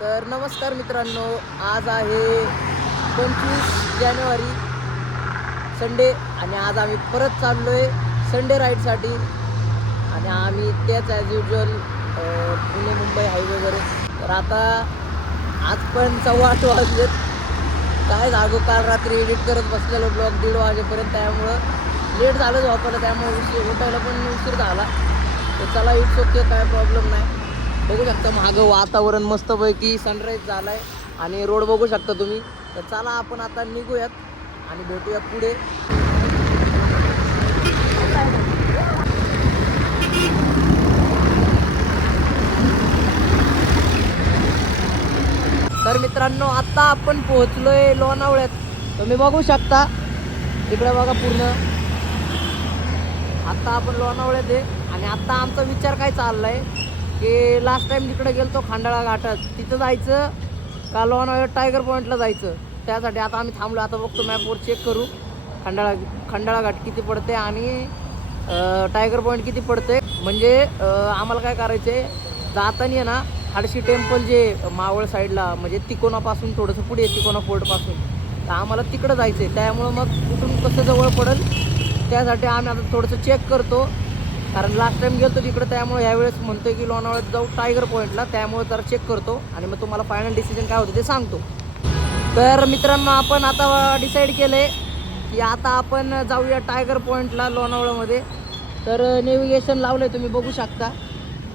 तर नमस्कार मित्रांनो, आज आहे 25 जानेवारी संडे आणि आज आम्ही परत चाललो आहे संडे राईडसाठी. आणि आम्ही तेच ॲज युजल पुणे मुंबई हायवेवर. तर आता आज पण 8:15 वाजलेत. काय जागो, काल रात्री एडिट करत बसलेलो ब्लॉग 1:30 वाजेपर्यंत, त्यामुळं लेट झालं झोपायला, त्यामुळे उठायला पण उशीर झाला. तर चला, इट्स ओके, काय प्रॉब्लेम नाही. बघू शकता मागं वातावरण मस्तपैकी सनराईज झाला आहे आणि रोड बघू शकता तुम्ही. तर चला आपण आता निघूयात आणि भेटूयात पुढे. तर मित्रांनो, आता आपण पोहोचलोय लोणावळ्यात. तुम्ही बघू शकता तिकडे बघा पूर्ण. आता आपण लोणावळ्यात आहे आणि आता आमचा विचार काय चालला आहे की लास्ट टाइम जिकडे गेलतो खंडाळा घाटात, तिथं जायचं का लोणावळ्यात टायगर पॉईंटला जायचं. त्यासाठी आता आम्ही थांबलो. आता बघतो मॅपवर चेक करू खंडाळा घाट किती पडते आणि टायगर पॉईंट किती पडते. म्हणजे आम्हाला काय करायचं आहे, जाताना आहे ना हाडशी टेम्पल जे मावळ साईडला, म्हणजे तिकोनापासून थोडंसं पुढे आहे, तिकोना फोर्टपासून, तर आम्हाला तिकडं जायचं आहे. त्यामुळं मग कुठून कसं जवळ पडेल त्यासाठी आम्ही आता थोडंसं चेक करतो. कारण लास्ट टाइम गेलो तिकडं, त्यामुळे यावेळेस म्हणतोय की लोणावळ्यात जाऊ टायगर पॉईंटला. त्यामुळे जरा चेक करतो आणि मग तुम्हाला फायनल डिसिजन काय होतं ते सांगतो. तर मित्रांनो, आपण आता डिसाईड केलं आहे की आता आपण जाऊया टायगर पॉईंटला लोणावळ्यामध्ये. तर नेव्हिगेशन लावलं आहे, तुम्ही बघू शकता.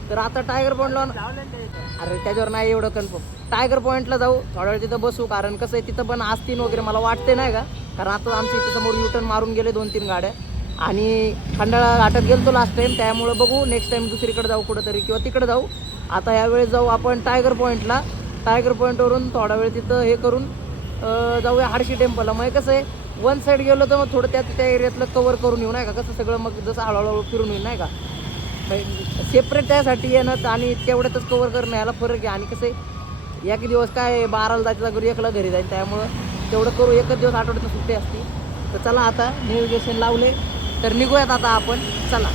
तर आता टायगर पॉईंट अरे त्याच्यावर नाही एवढं कन्फर्म. टायगर पॉईंटला जाऊ, थोड्या वेळ तिथं बसू, कारण कसं आहे तिथं पण आस्तीन वगैरे मला वाटते नाही का. कारण आता आमच्या इथं समोर युटर्न मारून गेले 2-3 गाड्या आणि खंडाळा घाटात गेलतो लास्ट टाइम. त्यामुळे बघू नेक्स्ट टाइम दुसरीकडे जाऊ कुठंतरी किंवा तिकडे जाऊ. आता यावेळेस जाऊ आपण टायगर पॉईंटला. टायगर पॉईंटवरून थोडा वेळ तिथं हे करून जाऊया हाडशी टेम्पलला. मग कसं आहे वन साईड गेलो तर मग थोडं त्या एरियातलं कवर करून येऊ नाही का. कसं सगळं मग जसं हळूहळू फिरून येईल नाही का. सेपरेट त्यासाठी येणं आणि तेवढ्यातच कवर करणं याला फरक आहे. आणि कसं आहे एक दिवस काय 12ला जायचं जागोरी 1ला घरी जाईल, त्यामुळं तेवढं करू. एकच दिवस आठवड्यात सुट्टी असते. तर चला आता नेव्हिगेशन लावले तर निघूयात आता आपण. चला.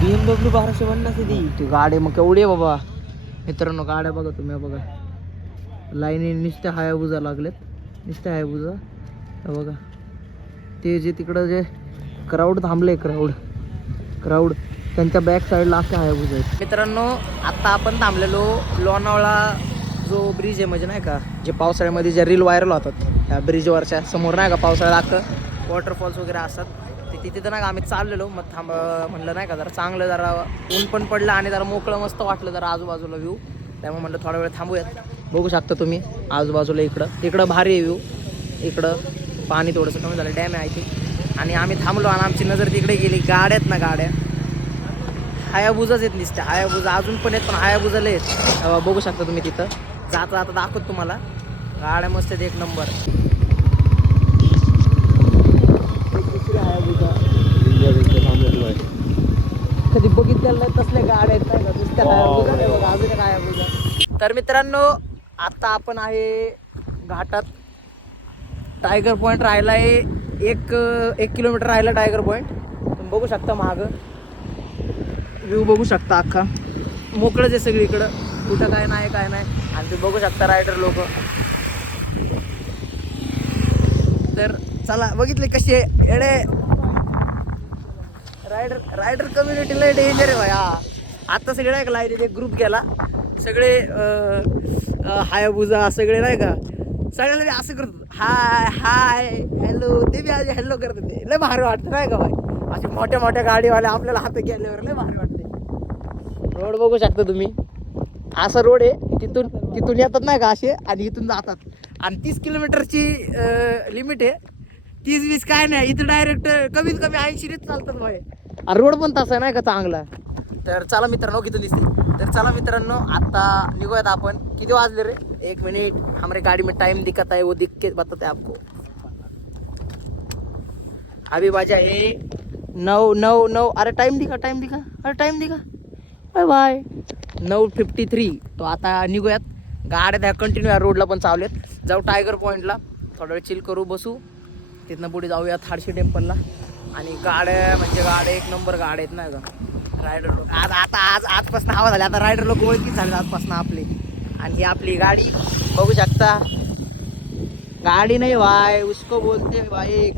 BMW 1250 ती गाडी मग केवढी आहे बाबा. मित्रांनो गाड्या बघा तुम्ही, बघा लाईनी नुसत्या हायाबुजा लागलेत, नुसत्या हायाबुजा. बघा ते जे तिकडं जे क्राऊड थांबले, क्राऊड त्यांच्या बॅक साईडला असे हायाबुजा आहेत. मित्रांनो आत्ता आपण थांबलेलो लोणावळा जो ब्रिज आहे, म्हणजे नाही का जे पावसाळ्यामध्ये ज्या रील व्हायरल होतात त्या ब्रिजवरच्या समोर नाही का, पावसाळ्यात अख्खं वॉटरफॉल्स वगैरे असतात ते तिथे. तर नाही का आम्ही चाललेलो, मग म्हणलं नाही का जरा चांगलं, जरा ऊन पण पडलं आणि जरा मोकळं मस्त वाटलं जरा आजूबाजूला व्ह्यू. त्यामुळे म्हणलं थोडा वेळ थांबूयात. बघू शकता तुम्ही आजूबाजूला इकडं भारी आहे व्ह्यू. इकडं पाणी थोडंसं कमी झालं, डॅम आहे इथे. आणि आम्ही थांबलो आणि आमची नजर तिकडे गेली. गाड्यात ना गाड्या हायाबुजाच येत दिसत्या, हायाबुजा अजून पण आहेत, पण हायाबुजाला आहेत. बघू शकता तुम्ही तिथं. जाता दाखवत तुम्हाला. गाड्या मस्त आहेत, एक नंबर. कधी बघितलेलं नाही तसल्या गाड्या आहेत नाही का, नुसत्या हायाबुजा नाही बघा, अजून एक हायाबुजा. तर मित्रांनो आता आपण आहे घाटात. टायगर पॉईंट राहिला आहे 1 किलोमीटर राहिला टायगर पॉईंट. तुम्ही बघू शकता मागं व्ह्यू बघू शकता, अख्खा मोकळंच आहे सगळीकडं, कुठं काय नाही. आणि तुम्ही बघू शकता रायडर लोक. तर चला, बघितले कसे एडे रायडर कम्युनिटी लय डेंजर आहे भाई. आता सगळे नाही का लाईन एक ग्रुप गेला, सगळे हायाबुजा सगळे नाही का, सगळ्यांना असं करतात हाय हॅलो. ते बी आज हॅलो करतात, ते लय भारी वाटतं नाही का भाई. असे मोठ्या गाडीवाले आपल्याला हात गेल्यावर लय भारी वाटते. रोड बघू शकता तुम्ही, असा रोड आहे. तिथून येतात नाही का असे आणि इथून जातात. आणि 30 किलोमीटरची लिमिट आहे. 30-20 काय नाही, इथं डायरेक्ट कमीत कमी 80 चालतात भाई. आणि रोड पण तसा नाही का चांगला. तर चला मित्रांनो, किती दिसते. तर चला मित्रांनो आता निघूयात आपण. किती वाजले रे, 1 मिनिट हमारे गाड़ी में टाइम दिखाता है, वो दिख के बताते आपको. अभी बजा है 9. अरे टाइम दिखा, अरे टाइम दिखा. बाय 9:53. तो आता निघूयात. गाड्या त्या कंटिन्यू या रोडला पण चावल्यात. जाऊ टायगर पॉईंटला, थोडा वेळ चिल करू, बसू. तिथनं पुढे जाऊयात हाडशी टेम्पलला. आणि गाड्या म्हणजे गाड्या एक नंबर गाड्या आहेत ना का. रायडर लोक आजपासून हवा झाली. आता रायडर लोक ओळखीच झाले आजपासून आपले. आणि ही आपली गाडी बघू शकता. गाड़ी नहीं भाई, उसको बोलते हैं बाइक.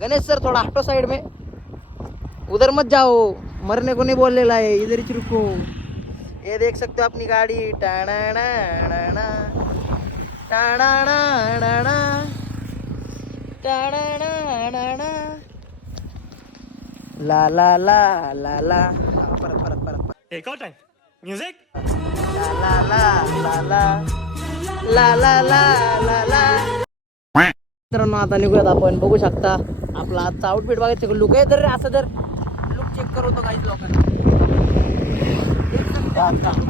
गणेश सर थोड़ा हटो साइड में, उधर मत जाओ, मरने को नहीं बोलने लाए, इधर ही रुको. ये देख सकते हो अपनी गाड़ी. टाणाणाणाणा, टाणाणाणाणा, टाणाणाणाणा. ला ला ला ला ला. परत एक और टाइम म्यूजिक. ला ला ला ला ला ला ला ला ला. मित्रांनो आता निघूयात आपण. बघू शकता आपला आजचा आउटफिट बघायचं. लुक आहे तर असं जर लुक चेक करतो काही लोकांना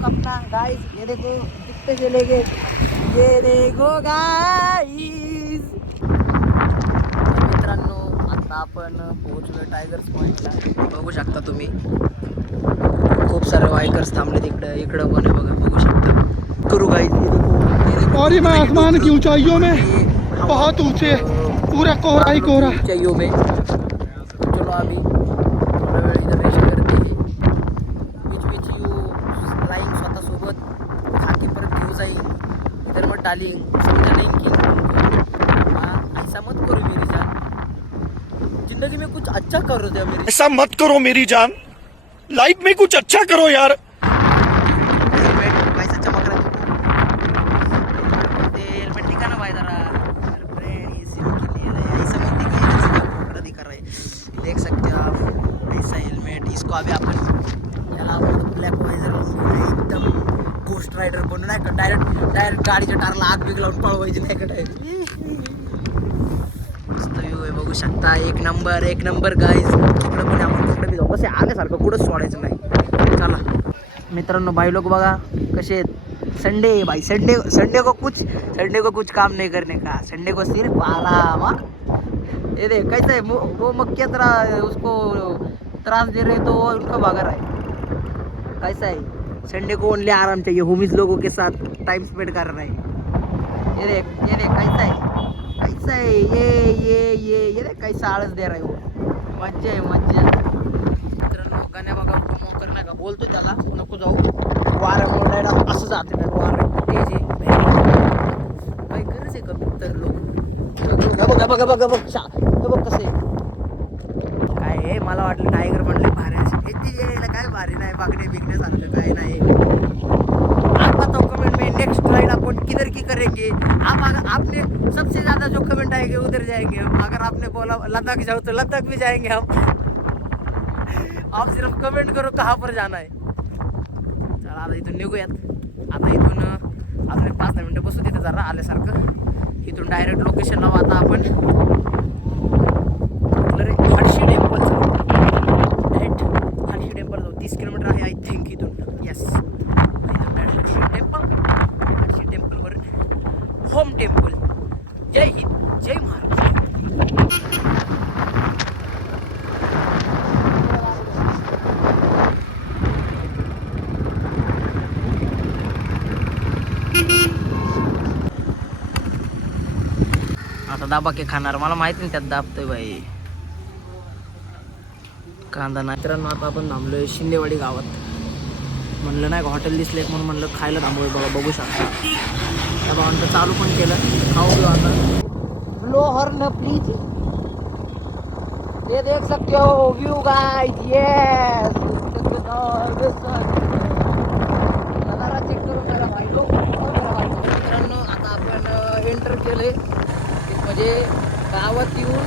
अपना गाइस. ये देखो कितने चले गए. ये देखो गाइस. मित्रांनो आता आपण पोहोचलो टायगर्स पॉइंटला. बघू शकता तुम्ही खूप सारे बायकर्स थांबले तिकडे. इकडं पण आहे बघा, बघू शकता. करू गाइस. और ये मैं आसमान की ऊंचाइयों में बहुत ऊंचे पूरा कोहरा ही कोहरा ऊंचाइयों में. चलो अभी थोडा वेळ इथं रेस्ट करते. बीच यू लाईन स्वतःसोबत खाकी परत घेऊ जाईल. इधर मत डालिंग समजा नहीं की ऐसा मत करो मेरी जान. जिंदगी में कुछ अच्छा करो दे मेरी. ऐसा मत करो मेरी जान, लाइफ में कुछ अच्छा करो यार. पैसा चमक रहा है. हेलमेट दिखा ना भाई जरा. देख सकते हो आप ऐसा हेलमेट. इसको अभी आपण याला आपण ब्लॅक वायझर एकदम गोस्ट रायडर बनून नाही का. डायरेक्ट गाडीच्या टारला आग बिग लावून पळवायची नाही का. डायरेक्ट मस्त व्ह्यू आहे बघू शकता. एक नंबर गाईज. इकडं पण आपण तिकडे बी जाऊ. कसे आल्यासारखं कुठंच सोडायचं नाही. चला मित्रांनो भाई लोक बघा कसे आहेत. संडे भाई संडे को कुछ काम नहीं करने का. संडे को सिर्फ आराम. ये देख कैसा है वो मक्खियाँ तरह उसको त्रास दे रहे तो उनका भागा रहा है. कैसा है संडे को ओनली आराम चाहिए. होमीज लोगों के साथ टाइम स्पेंड कर रहा है. ये देख कैसा है ये देख कैसा आळस दे रहा है वो. मज्जा आहे मज्जा. मित्रांनो गाण्या बघा मोकर नाही का बोलतो त्याला नको जाऊ. वाऱ्यामुळे डायरेक्ट असं जाते ना. वारं तेज आहे. काही गरज आहे का मित्र लोक. बघ कसे काय आहे. मला वाटलं टायगर म्हणले भारी असे यायला. काय भारी नाही बागणे बिगण्यासारखं काय नाही. आप बताओ कमेंट में नेक्स्ट राइड अपन किधर की करेंगे. आपने सबसे ज़्यादा जो कमेंट आएंगे उधर जाएंगे हम. अगर आपने बोला लद्दाख जाओ तो लद्दाख भी जाएंगे हम. आप सिर्फ कमेंट करो कहाँ पर जाना है. चला आता इथून निघूयात. आता इथून अजून 5-10 मिनटं बसू तिथे जरा आल्यासारखं. इथून डायरेक्ट लोकेशनला आता आपण हर्षी टेम्पल जाऊ. डायरेक्ट हर्षी टेम्पल जाऊ. 30 किलोमीटर आहे आय थिंक इथून. येस हर्षी टेम्पलवर होम टेम्पल. जय हिंद जय महाराष्ट्र. आता दाबा के खाणार. मला माहित नाही त्यात दाबतोय बाई. कांदा नाही. मित्रांनो आता आपण थांबलोय शिंदेवाडी गावात. म्हणलं नाही का हॉटेल दिसले म्हणून म्हणलं खायला थांबलोय. बघा बघू शकता. त्या भावांचं चालू पण केलं. खाऊ घेऊ आता. Blow horn please. ये देख सकते हो व्यू गाइस. यस नजारा चेक करून मेरा भाई लोग. मित्रांनो आता आपण एंटर केले म्हणजे गावात येऊन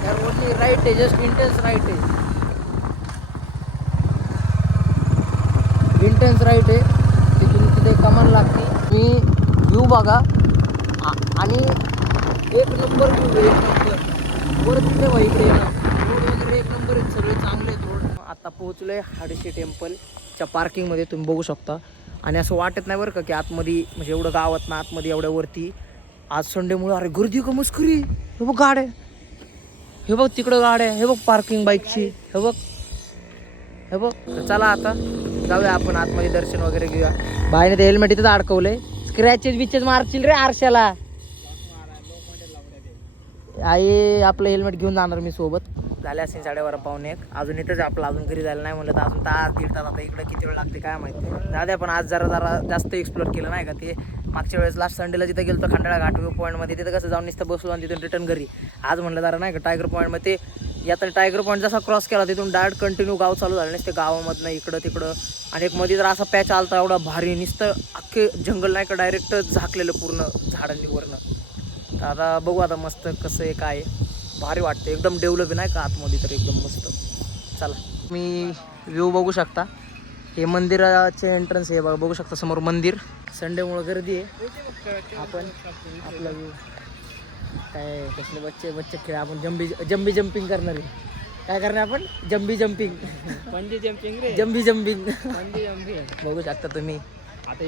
त्या रोडनी राईट आहे. जस्ट इंटेन्स राईट आहे. इंटेन्स राईट आहे. तिथून तिथे कमान लागते. मी व्ह्यू बघा आणि एक नंबर व्ह्यू आहे. एक नंबर वर तिथे इकडे रोड वगैरे एक नंबर आहेत. सगळे चांगले आहेत रोड. आता पोहोचलो आहे हडशी टेम्पलच्या पार्किंगमध्ये. तुम्ही बघू शकता. आणि असं वाटत नाही बरं का की आतमध्ये म्हणजे एवढं गावात ना आतमध्ये एवढ्या वरती. आज संडेमुळे अरे गर्दी का मस्करी. हे बघ गाड्या. हे बघ तिकडं गाड्या. हे बघ पार्किंग बाईकची. हे बघ चला आता जाऊया आपण आतमध्ये. दर्शन वगैरे घेऊया. बाईने ते हेल्मेट इथंच अडकवलंय. स्क्रॅचेस बिचेस मारशील रे आरशाला. आई आपलं हेल्मेट घेऊन जाणार मी सोबत. झाले असेल 12:30 पावणे 1. अजून इथंच आपलं अजून घरी जायला नाही म्हणलं तर अजून तास दीड तास आता इकडे किती वेळ लागते काय माहिती. दादा पण आज जरा जास्त एक्सप्लोर केलं नाही का. ते मागच्या वेळेस लास्ट संडेला जिथं गेलो तर खंडाळा घाट व्ह्यू पॉईंटमध्ये तिथं कसं जाऊन नुसतं बसलो आणि तिथून रिटर्न घरी. आज म्हणलं जरा नाही का टायगर पॉईंटमध्ये ते आता टायगर पॉईंट जसा क्रॉस केला तिथून डायरेक्ट कंटिन्यू गाव चालू झालं नसते गावामधनं इकडं तिकडं. आणि एक मध्ये जर असा पॅच आलता एवढा भारी नुसतं अख्खे जंगल नाही का डायरेक्ट झाकलेलं पूर्ण झाडांनी वरनं. तर आता बघू आता मस्त कसं आहे काय भारी वाटतं एकदम डेव्हलप नाही का आतमध्ये तर एकदम मस्त. चला मी व्ह्यू बघू शकता. हे मंदिराचे एंट्रन्स आहे बघा बघू शकता समोर मंदिर. संडेमुळं गर्दी आहे. आपण आपला व्ह्यू काय कसले बच्चे खेळ आपण जंबी जंपिंग करणार आहे. काय करणार आपण जंबी जंपिंग जंपिंग बघू शकता तुम्ही. आता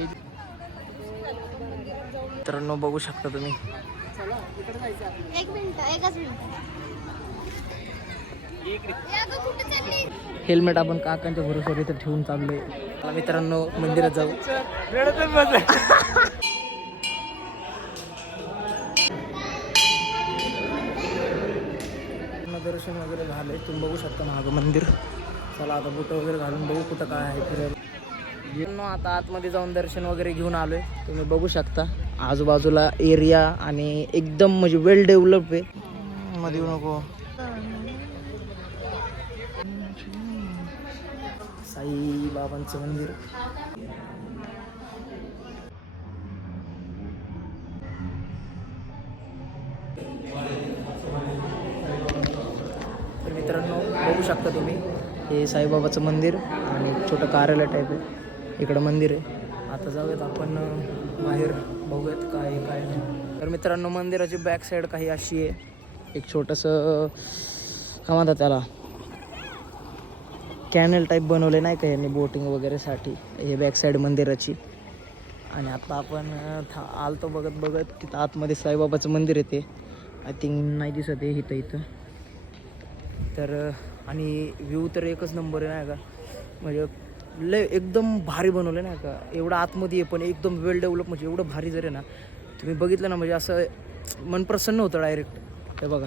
मित्रांनो बघू शकता तुम्ही. हेल्मेट आपण काकांच्या भरोश्यावर इथं ठेवून चाललोय. मित्रांनो मंदिरात जाऊ. दर्शन वगैरे झालंय तुम्ही बघू शकता मागं मंदिर. चला आता बुट वगैरे घालून बघू कुठं काय आहे फिरायला. आता आतमध्ये जाऊन दर्शन वगैरे घेऊन आलोय तुम्ही बघू शकता. आजूबाजूला एरिया आणि एकदम म्हणजे वेल डेव्हलप आहे. मध्ये येऊ नको. साई बाबांचं मंदिर. तर मित्रांनो बघू शकता तुम्ही हे साईबाबाचं मंदिर आणि छोटं कार्यालय टाईप आहे. इकडं मंदिर आहे. आता जाऊयात आपण बाहेर बघूयात काय आहे काय नाही. तर मित्रांनो मंदिराची बॅक साईड काही अशी आहे. एक छोटंसं काय म्हणतात त्याला कॅनल टाईप बनवले नाही का यांनी बोटिंग वगैरेसाठी. हे बॅक साईड मंदिराची. आणि आता आपण आलतो बघत तिथं आतमध्ये साईबाबाचं मंदिर आहे. ते आय थिंक नाही दिसत आहे इथं. तर आणि व्ह्यू तर एकच नंबर आहे नाही का. म्हणजे लय एकदम भारी बनवलं नाही का. एवढं आतमध्ये आहे पण एकदम वेल डेव्हलप म्हणजे एवढं भारी जर आहे ना तुम्ही बघितलं ना म्हणजे असं मन प्रसन्न होतं डायरेक्ट. ते बघा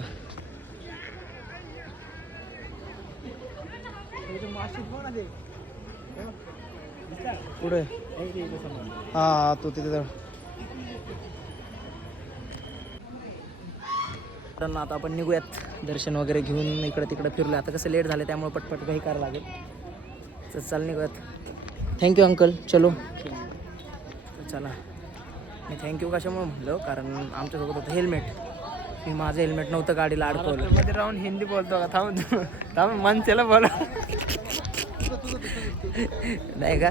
पुढे हा तो तिथे. तर आता आपण निघूयात दर्शन वगैरे घेऊन इकडं तिकडं फिरलो. आता कसं लेट झालं त्यामुळे पटपट काही करावं लागेल. तर चाल निघूयात. थँक्यू अंकल चलो. चला मी थँक्यू कशामुळे म्हणलं कारण आमच्यासोबत होतं हेल्मेट. मी माझं हेल्मेट नव्हतं गाडीला अडकवलं. मध्ये राहून हिंदी बोलतो का थांब मन चला बोला नाही का.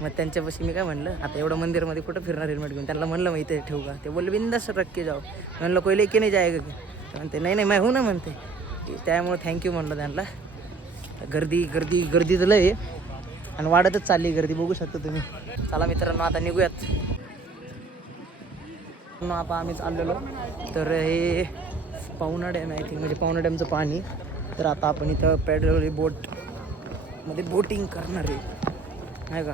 मग त्यांच्यापाशी मी काय म्हणलं आता एवढं मंदिरमध्ये कुठं फिरणार हेल्मेट घेऊन. त्यांना म्हणलं मग इथे ठेवू का. ते बोलले बिंदास रक्के जाऊ. म्हणलं कोई लेके नाही जायगा की. म्हणते नाही मैं हो ना म्हणते. त्यामुळे थँक्यू म्हणलं त्यांना. गर्दी तर लय आणि वाढतच चालली गर्दी बघू शकता तुम्ही. चला मित्रांनो आता निघूयात. आता आम्ही चाललेलो तर हे पावना डॅम आय थिंक म्हणजे पावना डॅमचं पाणी. तर आता आपण इथं पॅडल बोटमध्ये बोटिंग करणार आहे नाही का.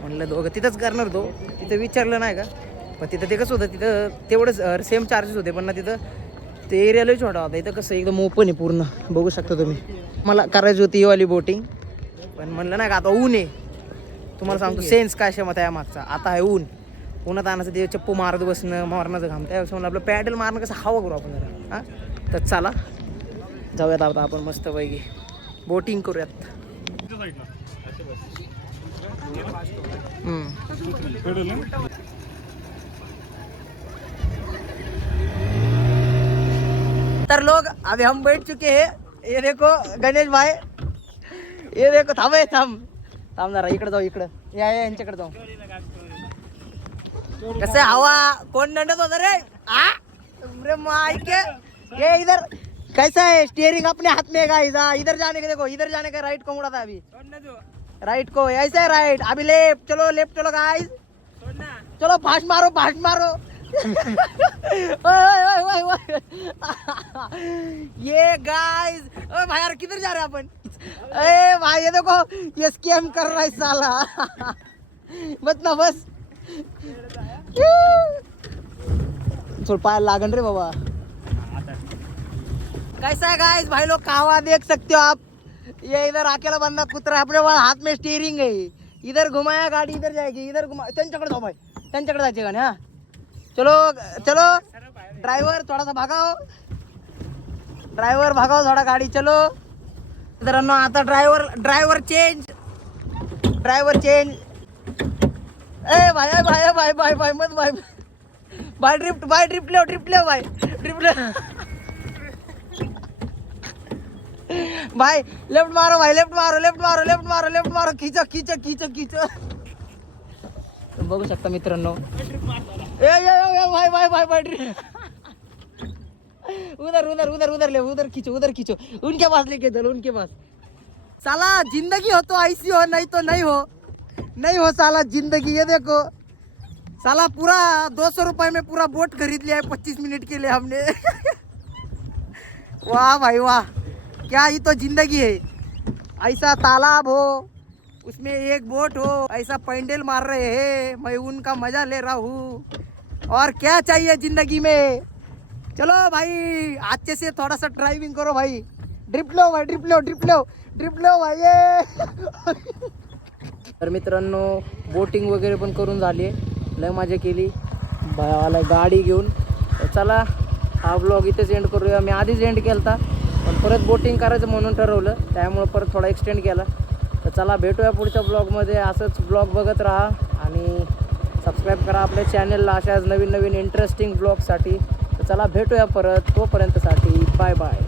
म्हणलं दोघं तिथंच करणार तो. तिथं विचारलं नाही का पण तिथं ते कसं होतं तिथं तेवढंच सेम चार्जेस होते पण ना तिथं ते एरिया लय छोटा होता. इथं कसं एकदम ओपन आहे पूर्ण बघू शकता तुम्ही. मला करायची होती ही वाली बोटिंग पण म्हणलं नाही का आता ऊन आहे. तुम्हाला सांगतो सेन्स काय क्षमता आहे मागचा. आता आहे ऊन. उन्हात आणायचं ते चप्पू मारत बसणं मारण्याचं घाम. त्यापेक्षा म्हणलं आपलं पॅडल मारणं कसं हवा करू आपण जरा. हां तर चला जाऊयात आता आपण मस्तपैकी बोटिंग करूयात. तर लोग अभी हम बैठ चुके हैं. ये देखो गणेश भाई. ये देखो थांब जरा इकडे जाऊ. इकडं या यांच्याकडे जाऊ. कसं हवा कोण दंडत होता रे. अरे माई के ये इधर कैसा है स्टीयरिंग अपने हाथ में गाइस. इधर जाने का देखो इधर जाने का राइट को मुड़ा था अभी. राइट को ऐसा है राइट. अभी लेफ्ट चलो गाइस. चलो फास्ट मारो ये गाइस. ओ भाई यार किधर जा रहे हैं अपन. ए भाई ये देखो ये स्कैम कर रहा है साला. बस थोडं पाय लागन रे बाबा. कैसा है गाइस भाई लोग, कहवा देख सकते हो आप। ये इधर अकेला बंदा कुतरा अपने पास हाथ में स्टीयरिंग है, इधर घुमाया गाड़ी इधर जाएगी, इधर घुमा त्यांच्याकडे जाओ भाई, त्यांच्याकडे जायचे गाणे हाँ। चलो चलो ड्राइवर थोड़ा सा भागाओ, ड्राइवर भागाओ थोड़ा गाड़ी, चलो मित्रांनो। आता ड्रायव्हर चेंज। ए भाई भाई भाई भाई भाई मत भाई भाई ड्रिफ्ट ले भाई भाई लेफ्ट मारो खींचो। तुम्ही बघू शकता मित्रांनो, ए भाई उधर खींचो उनके पास लेके चलो, उनके पास। साला जिंदगी हो तो ऐसी हो, नहीं तो नहीं हो साला जिंदगी। ये देखो साला पूरा 200 रुपए में पूरा बोट खरीद लिया है 25 मिनट के लिए हमने। वाह भाई वाह, क्या ही तो जिंदगी है। ऐसा तालाब हो, उसमें एक बोट हो, ऐसा पैंडल मार रहे हैं, मैं उनका मजा ले रहा हूँ। और क्या चाहिए जिंदगी में। चलो भाई अच्छे से थोड़ा सा ड्राइविंग करो भाई, ड्रिप लो भाई ये। तर मित्रांनो बोटिंग वगैरे पण करून झाली, लय मजा केली भावाला गाडी घेऊन। तर चला हा ब्लॉग इथेच एंड करूया। मी आधीच एंड केला पण परत बोटिंग करायचं म्हणून ठरवलं, त्यामुळे परत थोडा एक्सटेंड केला। तर चला भेटूया पुढच्या ब्लॉगमध्ये, असंच ब्लॉग बघत राहा आणि सबस्क्राईब करा आपल्या चॅनलला अशाच नवीन इंटरेस्टिंग ब्लॉगसाठी। तर चला भेटूया परत, तोपर्यंतसाठी बाय बाय।